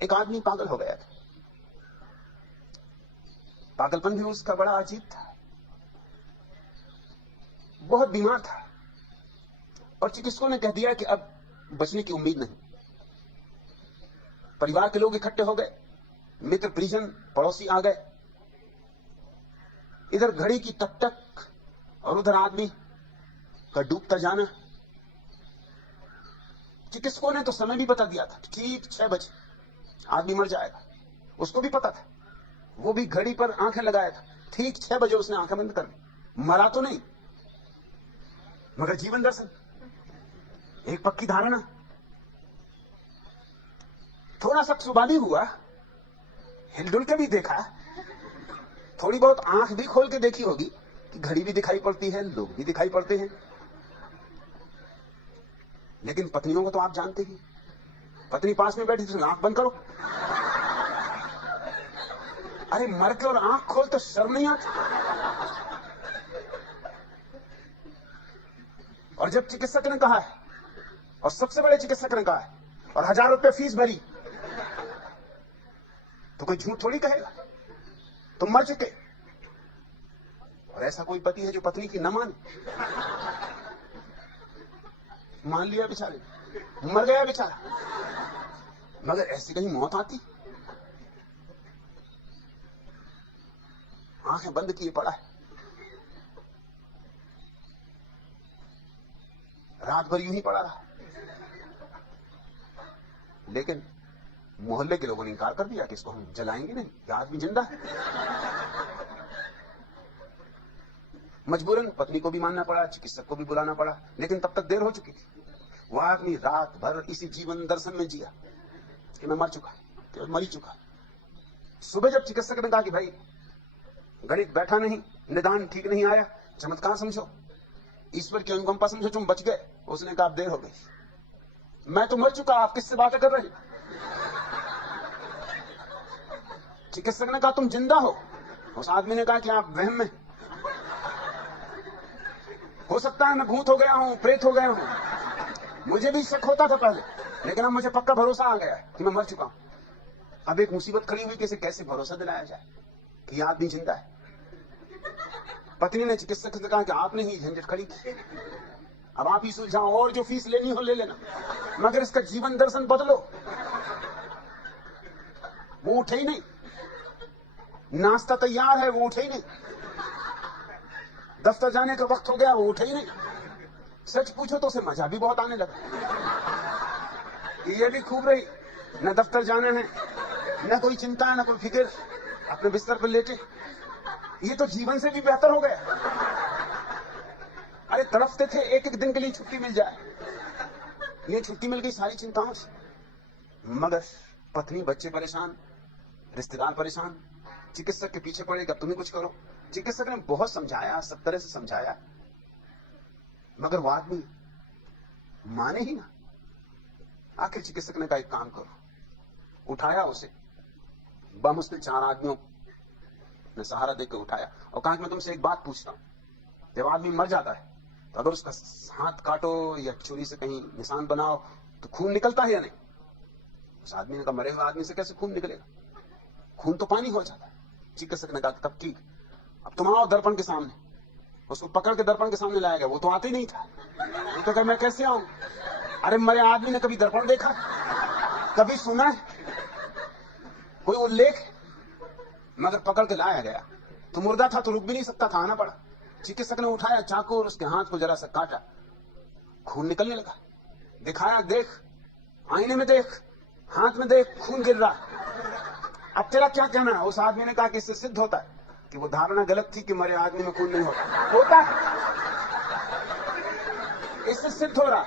एक आदमी पागल हो गया था। पागलपन भी उसका बड़ा अजीब था, बहुत बीमार था, और चिकित्सकों ने कह दिया कि अब बचने की उम्मीद नहीं। परिवार के लोग इकट्ठे हो गए, मित्र परिजन पड़ोसी आ गए, इधर घड़ी की टक टक और उधर आदमी का डूबता जाना। चिकित्सकों ने तो समय भी बता दिया था, ठीक 6 बजे आदमी मर जाएगा। उसको भी पता था, वो भी घड़ी पर आंखें लगाया था, ठीक 6 बजे उसने आंखें बंद कर ली। मरा तो नहीं, मगर जीवन दर्शन, एक पक्की धारणा। थोड़ा सा सुबादी हुआ, हिलडुल के भी देखा, थोड़ी बहुत आंख भी खोल के देखी होगी कि घड़ी भी दिखाई पड़ती है, लोग भी दिखाई पड़ते हैं। लेकिन पत्नियों को तो आप जानते ही, पत्नी पास में बैठी थी, आंख बंद करो। अरे मर के और आंख खोल तो शर्म नहीं आती। और जब चिकित्सक ने कहा है, और सबसे बड़े चिकित्सक ने कहा है, और 1000 रुपए फीस भरी, तो कोई झूठ थोड़ी कहेगा, तुम मर चुके। और ऐसा कोई पति है जो पत्नी की न माने? मान लिया बेचारे, मर गया बेचारा। मगर ऐसी कहीं मौत आती? आंखें बंद किए पड़ा है, रात भर यूं ही पड़ा रहा। लेकिन मोहल्ले के लोगों ने इनकार कर दिया कि इसको हम जलाएंगे नहीं, यह आदमी जिंदा है। मजबूरन पत्नी को भी मानना पड़ा, चिकित्सक को भी बुलाना पड़ा, लेकिन तब तक देर हो चुकी थी। वह आदमी रात भर इसी जीवन दर्शन में जिया कि मैं मर चुका, केवल मर ही चुका। सुबह जब चिकित्सक ने कहा कि भाई गणित बैठा नहीं, निदान ठीक नहीं आया, चमत्कार समझो, ईश्वर की अनुकंपा समझो, तुम बच गए, उसने कहा देर हो गई, मैं तो मर चुका, आप किससे बातें कर रहे? चिकित्सक ने कहा तुम जिंदा हो। उस आदमी ने कहा कि आप वहम में, हो सकता है मैं भूत हो गया हूं, प्रेत हो गया हूं। मुझे भी शक होता था पहले, लेकिन अब मुझे पक्का भरोसा आ गया है कि मैं मर चुका हूं। अब एक मुसीबत खड़ी हुई कि इसे कैसे भरोसा दिलाया जाए कि यह आदमी जिंदा है। पत्नी ने चिकित्सक से कहा कि आपने ही झंझट खड़ी की, अब आप ही सुलझाओ, और जो फीस लेनी हो ले लेना, मगर इसका जीवन दर्शन बदलो। वो उठे ही नहीं, नाश्ता तैयार है, वो उठे ही नहीं, दफ्तर जाने का वक्त हो गया, वो उठे ही नहीं। सच पूछो तो उसे मजा भी बहुत आने लगा, ये भी खूब रही, न दफ्तर जाना है, न कोई चिंता, न कोई फिक्र, अपने बिस्तर पर लेटे, ये तो जीवन से भी बेहतर हो गया। अरे तड़पते थे एक एक दिन के लिए छुट्टी मिल जाए, ये छुट्टी मिल गई सारी चिंताओं से। मगर पत्नी, बच्चे परेशान, रिश्तेदार परेशान, चिकित्सक के पीछे पड़ेगा, तुम्हें कुछ करो। चिकित्सक ने बहुत समझाया, सब तरह से समझाया, मगर वो आदमी माने ही ना। आखिर चिकित्सक ने कहा एक काम करो, उठाया उसे, बमुश्किल 4 आदमियों ने सहारा देकर उठाया और कहा कि मैं तुमसे एक बात पूछता हूं, जब आदमी मर जाता है तो अगर उसका हाथ काटो या छुरी से कहीं निशान बनाओ तो खून निकलता है या नहीं? उस आदमी ने कहा मरे हुए आदमी से कैसे खून निकलेगा, खून तो पानी हो जाता है। चिकित्सक ने कहा तब ठीक, अब तुम आओ दर्पण के सामने। उसको पकड़ के दर्पण के सामने लाया गया, वो तो आते ही नहीं था। वो तो कहा मैं कैसे आऊं? अरे मरे आदमी ने कभी दर्पण देखा, कभी सुना है कोई उल्लेख? मगर पकड़ के लाया गया तो मुर्दा था, तो रुक भी नहीं सकता था, आना पड़ा। चिकित्सक ने उठाया चाकू और उसके हाथ को जरा सा काटा, खून निकलने लगा। दिखाया, देख आईने में, देख हाथ में, देख खून गिर रहा। अब तेरा क्या कहना है? उस आदमी ने कहा कि इससे सिद्ध होता है कि वो धारणा गलत थी कि मरे आदमी में खून नहीं होता है, इससे सिद्ध हो रहा